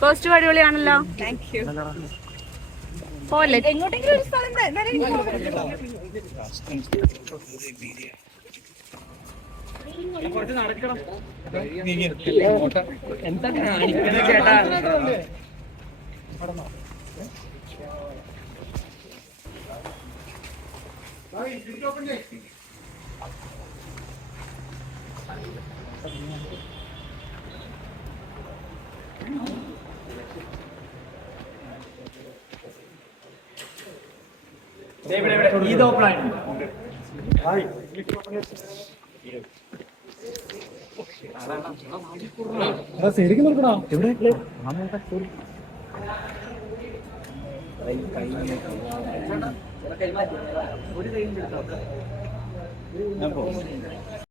Costume അടിപൊളിയാണല്ലോ. പോലെ. എങ്ങോട്ടെങ്കിലും ഒരു സ്ഥലം എന്താ പോകാം. ഇത് ഓപ്പൺ ആയിട്ട് ശരിക്കും നോക്കടാ. എവിടെ? ഒരു കൈ എടുത്തോട്ടെ